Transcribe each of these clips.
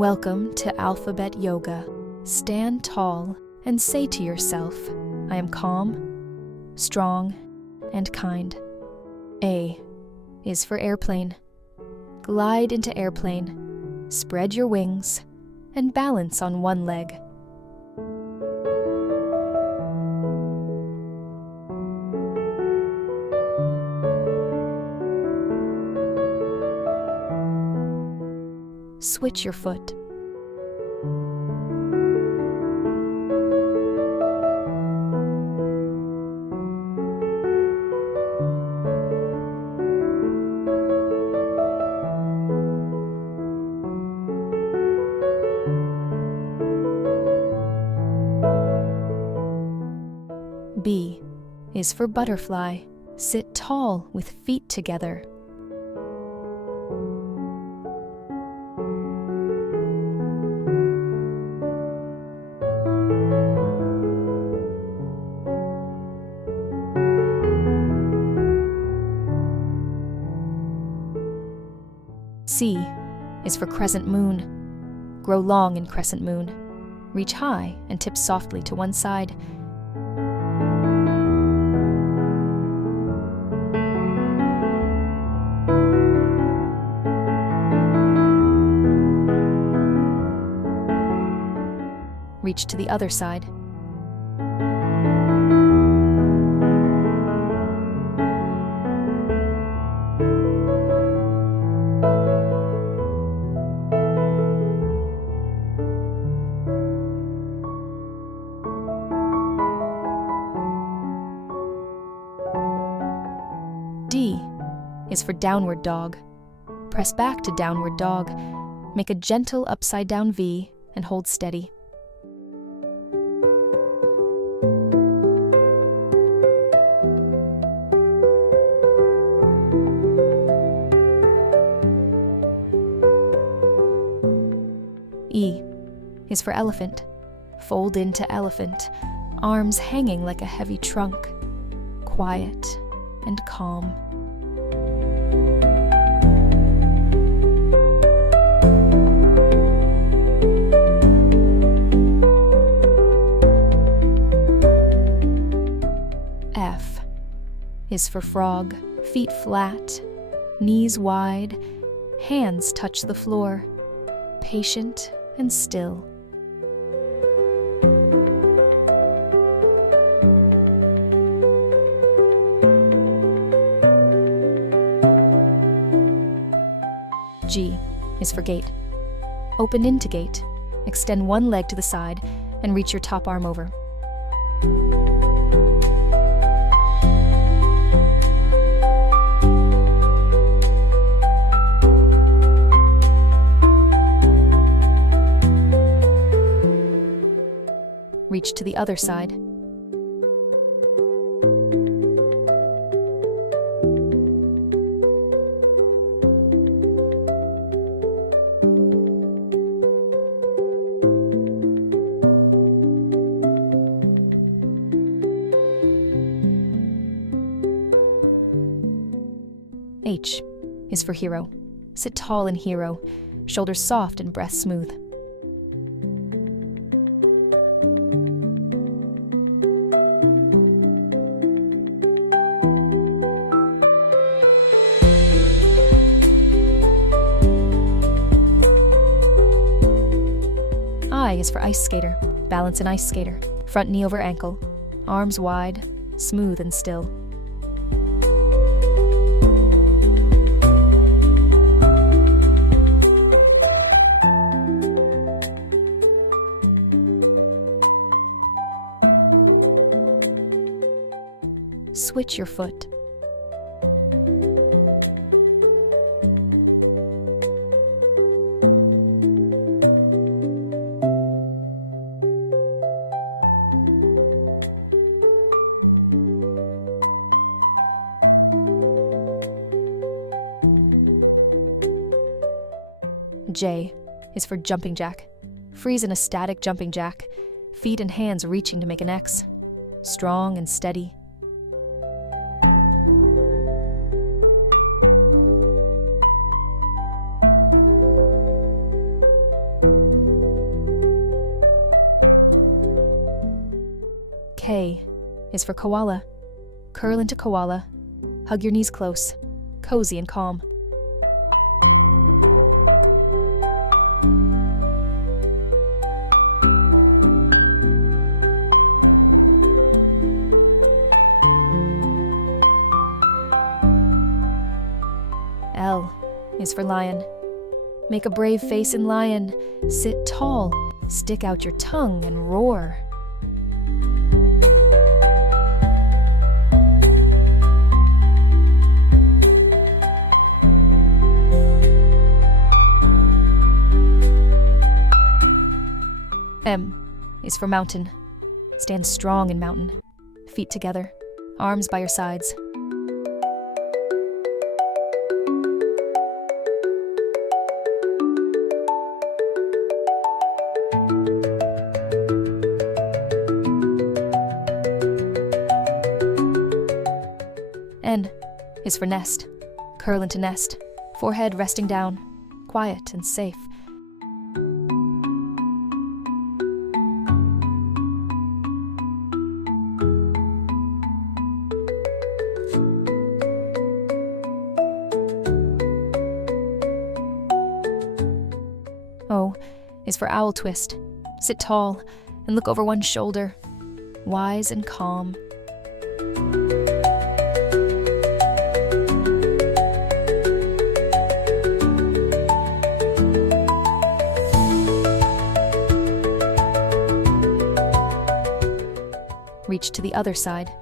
Welcome to Alphabet Yoga. Stand tall and say to yourself, I am calm, strong, and kind. A is for airplane. Glide into airplane, spread your wings, and balance on one leg. Switch your foot. B is for butterfly. Sit tall with feet together. C is for crescent moon. Grow long in crescent moon. Reach high and tip softly to one side. Reach to the other side. D is for downward dog. Press back to downward dog. Make a gentle upside down V and hold steady. E is for elephant. Fold into elephant, arms hanging like a heavy trunk, quiet and calm. F is for frog. Feet flat, knees wide, hands touch the floor, patient and still. G is for gate. Open into gate, extend one leg to the side, and reach your top arm over. Reach to the other side. H is for hero. Sit tall in hero, shoulders soft and breath smooth. I is for ice skater. Balance an ice skater. Front knee over ankle. Arms wide, smooth and still. Switch your foot. J is for jumping jack. Freeze in a static jumping jack, feet and hands reaching to make an X. Strong and steady. K is for koala. Curl into koala. Hug your knees close. Cozy and calm. L is for lion. Make a brave face in lion. Sit tall. Stick out your tongue and roar. M is for mountain. Stand strong in mountain. Feet together. Arms by your sides. N is for nest. Curl into nest. Forehead resting down. Quiet and safe. O is for owl twist. Sit tall and look over one shoulder. Wise and calm. Reach to the other side.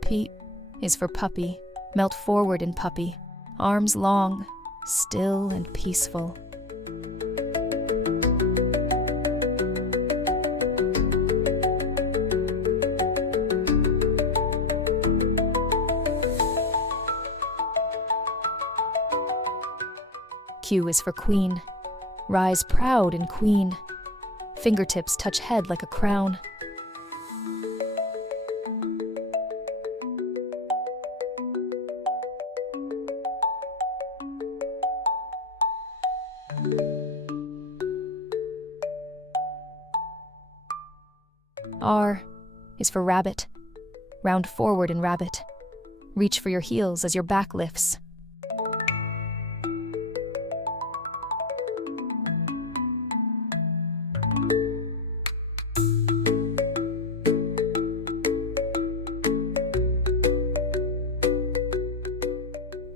P is for puppy. Melt forward in puppy. Arms long, still and peaceful. Q is for queen. Rise proud in queen. Fingertips touch head like a crown. R is for rabbit. Round forward in rabbit. Reach for your heels as your back lifts.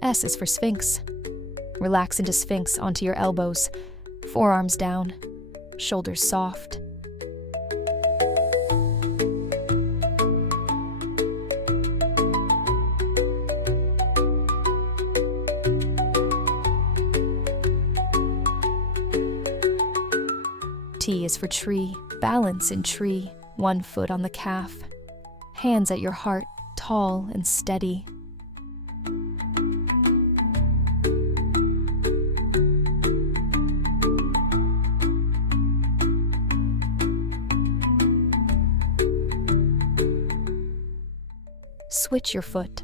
S is for sphinx. Relax into sphinx onto your elbows. Forearms down. Shoulders soft. T is for tree. Balance in tree. One foot on the calf. Hands at your heart, tall and steady. Switch your foot.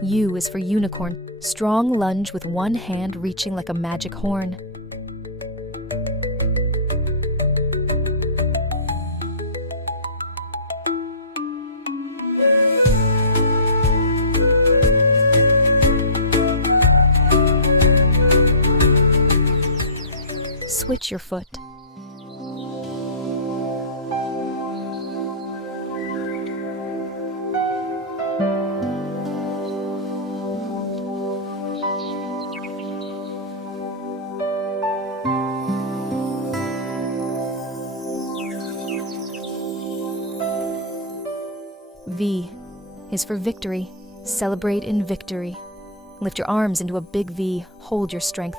U is for unicorn. Strong lunge with one hand reaching like a magic horn. Switch your foot. V is for victory. Celebrate in victory. Lift your arms into a big V. Hold your strength.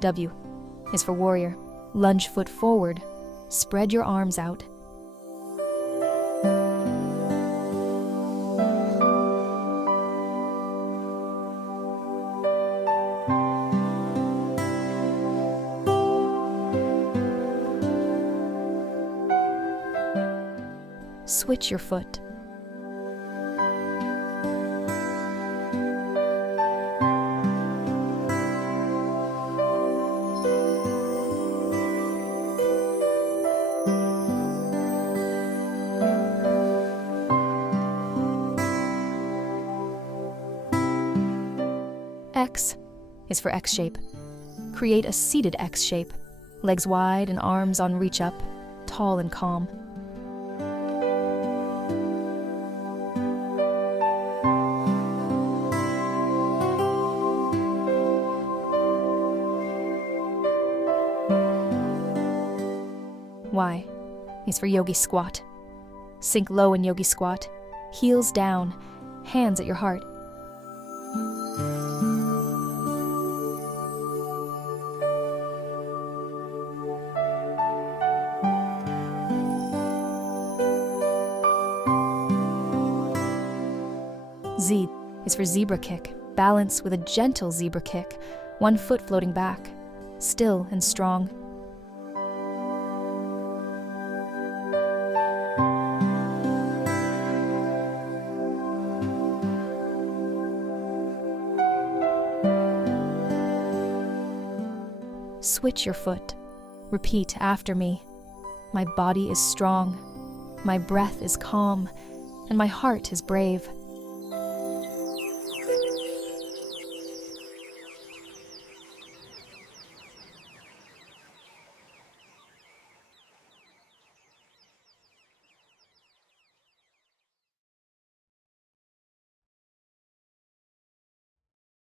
W is for warrior. Lunge foot forward. Spread your arms out. Switch your foot. X is for X shape. Create a seated X shape. Legs wide and arms on reach up, tall and calm. Y is for yogi squat. Sink low in yogi squat, heels down, hands at your heart. Z is for zebra kick. Balance with a gentle zebra kick, one foot floating back, still and strong. Switch your foot. Repeat after me. My body is strong, my breath is calm, and my heart is brave.